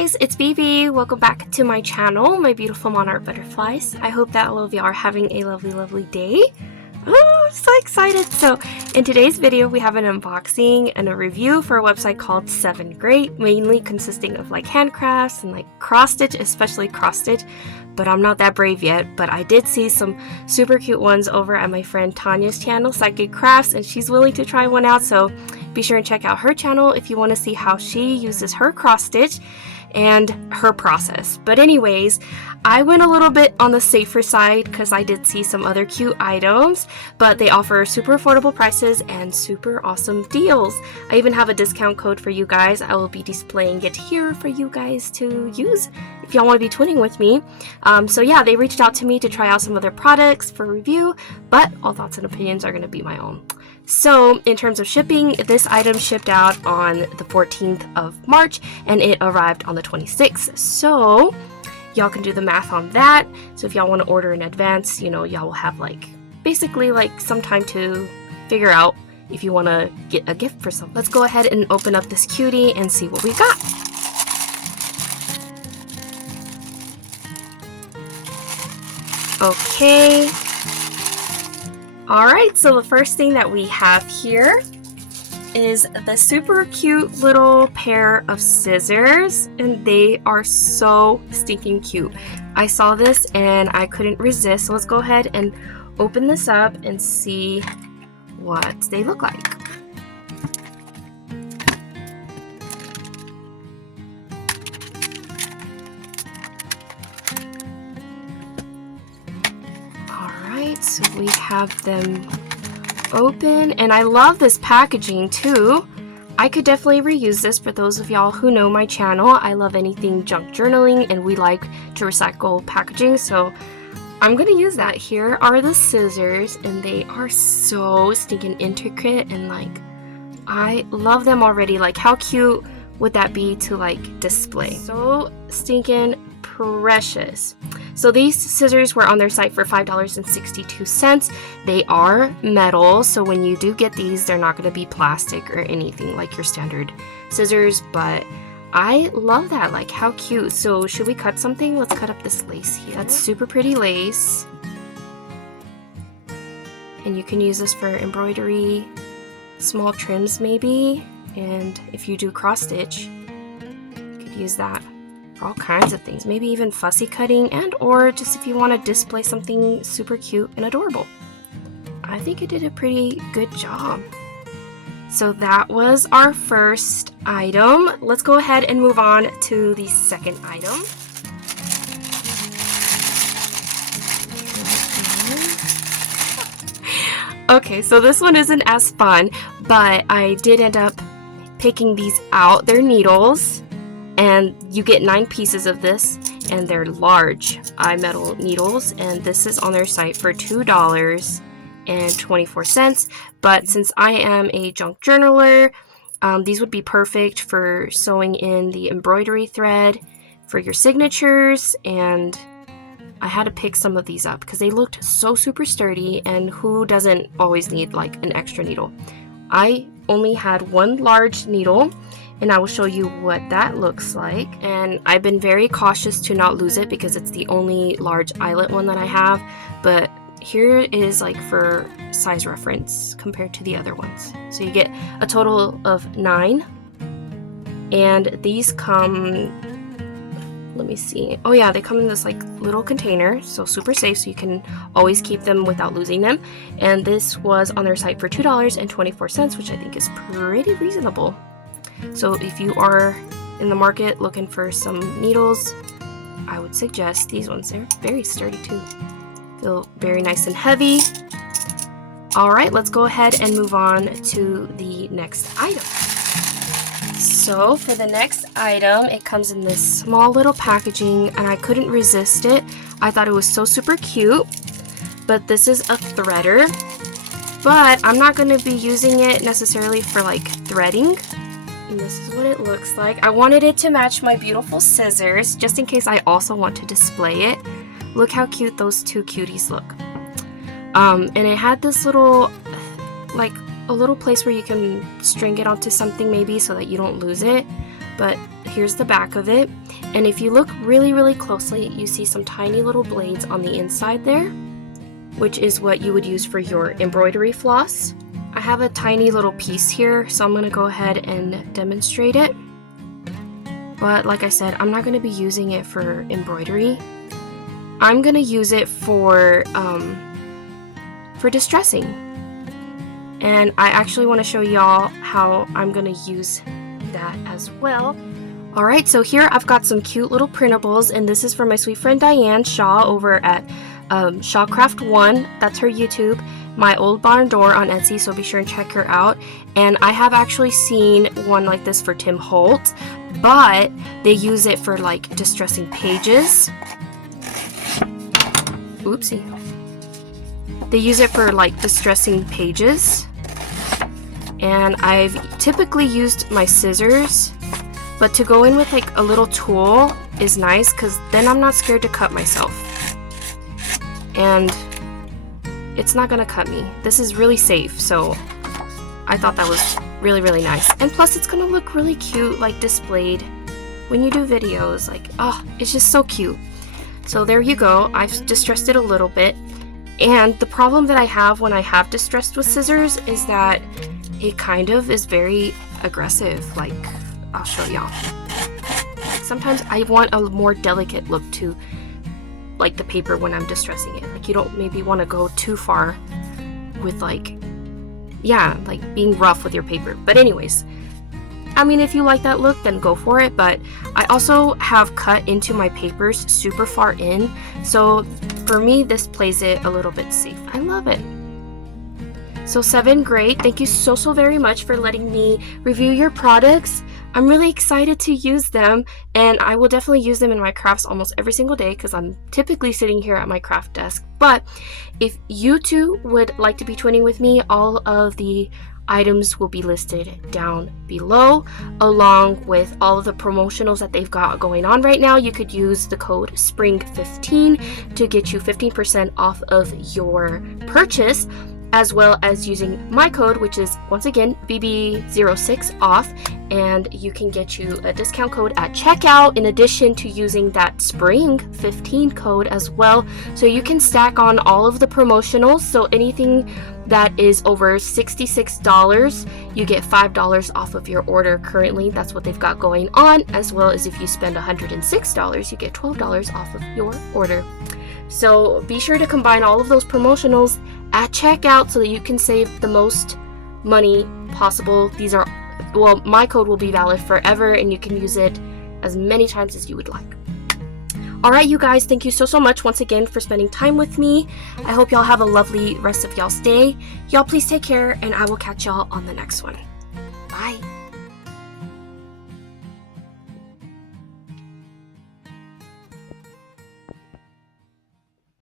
guys, it's BB. Welcome back to my channel, my beautiful monarch butterflies. I hope that all of you are having a lovely day. Oh, I'm so excited. So in today's video, we have an unboxing and a review for a website called Sevengreat, mainly consisting of like handcrafts and like Crosstitch, especially Crosstitch. But I'm not that brave yet, but I did see some super cute ones over at my friend Tanya's channel, Crafts, and she's willing to try one out, so be sure and check out her channel if you want to see how she uses her Crosstitch and her process. But anyways, I went a little bit on the safer side because I did see some other cute items, but they offer super affordable prices and super awesome deals. I even have a discount code for you guys. I will be displaying it here for you guys to use if y'all want to be twinning with me. So yeah, they reached out to me to try out some of their products for review, but all thoughts and opinions are going to be my own. So in terms of shipping, this item shipped out on the 14th of March and it arrived on the 26th. So y'all can do the math on that. So if y'all want to order in advance, you know, y'all will have like basically like some time to figure out if you want to get a gift for someone. Let's go ahead and open up this cutie and see what we got. Okay. Alright, so the first thing that we have here is the super cute little pair of scissors, and they are so stinking cute. I saw this and I couldn't resist, so let's go ahead and open this up and see what they look like. Alright, so we have them open, and I love this packaging too. I could definitely reuse this for those of y'all who know my channel. I love anything junk journaling and we like to recycle packaging, so I'm gonna use that. Here are the scissors and they are so stinking intricate and like I love them already. Like how cute would that be to like display? So stinking precious. So these scissors were on their site for $5.62. They are metal, so when you do get these, they're not going to be plastic or anything like your standard scissors, but I love that. Like how cute. So should we cut something? Let's cut up this lace here. That's super pretty lace. And you can use this for embroidery, small trims maybe, and if you do cross stitch, you could use that. All kinds of things, maybe even fussy cutting, and or just if you want to display something super cute and adorable. I think it did a pretty good job. So that was our first item. Let's go ahead and move on to the second item. Okay, so this one isn't as fun, but I did end up picking these out. They're needles. And you get 9 pieces of this, and they're large metal needles, and this is on their site for $2.24. But since I am a junk journaler, these would be perfect for sewing in the embroidery thread for your signatures, and I had to pick some of these up because they looked so super sturdy, and who doesn't always need like an extra needle? I only had one large needle, and I will show you what that looks like. And I've been very cautious to not lose it because it's the only large eyelet one that I have, but here is like for size reference compared to the other ones. So you get a total of 9, and these come, let me see, oh yeah, they come in this like little container, so super safe, so you can always keep them without losing them. And this was on their site for $2.24, which I think is pretty reasonable. So if you are in the market looking for some needles, I would suggest these ones. They're very sturdy too. Feel very nice and heavy. Alright, let's go ahead and move on to the next item. So for the next item, it comes in this small little packaging, and I couldn't resist it. I thought it was so super cute. But this is a threader. But I'm not going to be using it necessarily for like threading. And this is what it looks like. I wanted it to match my beautiful scissors, just in case I also want to display it. Look how cute those two cuties look. And it had this little, like a little place where you can string it onto something maybe so that you don't lose it. But here's the back of it. And if you look really, really closely, you see some tiny little blades on the inside there, which is what you would use for your embroidery floss. I have a tiny little piece here, so I'm going to go ahead and demonstrate it. But like I said, I'm not going to be using it for embroidery. I'm going to use it for distressing. And I actually want to show y'all how I'm going to use that as well. Alright, so here I've got some cute little printables, and this is from my sweet friend Diane Shaw over at Shawcraft1. That's her YouTube. My Old Barn Door on Etsy, so be sure and check her out. And I have actually seen one like this for Tim Holt, but they use it for like distressing pages. Oopsie. They use it for like distressing pages. And I've typically used my scissors, but to go in with like a little tool is nice because then I'm not scared to cut myself. And it's not gonna cut me. This is really safe, so I thought that was really, really nice. And plus it's gonna look really cute, like displayed when you do videos. Like, oh, it's just so cute. So there you go. I've distressed it a little bit. And the problem that I have when I have distressed with scissors is that it kind of is very aggressive. Like, I'll show y'all. Sometimes I want a more delicate look to like the paper when I'm distressing it. Like, you don't maybe want to go too far with like, yeah, like being rough with your paper. But anyways, I mean, if you like that look, then go for it. But I also have cut into my papers super far in, so for me this plays it a little bit safe. I love it. So Sevengreat, thank you so very much for letting me review your products. I'm really excited to use them, and I will definitely use them in my crafts almost every single day because I'm typically sitting here at my craft desk. But if you too would like to be twinning with me, all of the items will be listed down below, along with all of the promotionals that they've got going on right now. You could use the code SPRING15 to get you 15% off of your purchase, as well as using my code, which is once again BB06 off, and you can get you a discount code at checkout in addition to using that SPRING15 code as well. So you can stack on all of the promotionals. So anything that is over $66, you get $5 off of your order currently. That's what they've got going on, as well as if you spend $106, you get $12 off of your order. So be sure to combine all of those promotionals at checkout so that you can save the most money possible. These are, well, my code will be valid forever and you can use it as many times as you would like. Alright, you guys, thank you so much once again for spending time with me. I hope y'all have a lovely rest of y'all's day. Y'all please take care, and I will catch y'all on the next one. Bye.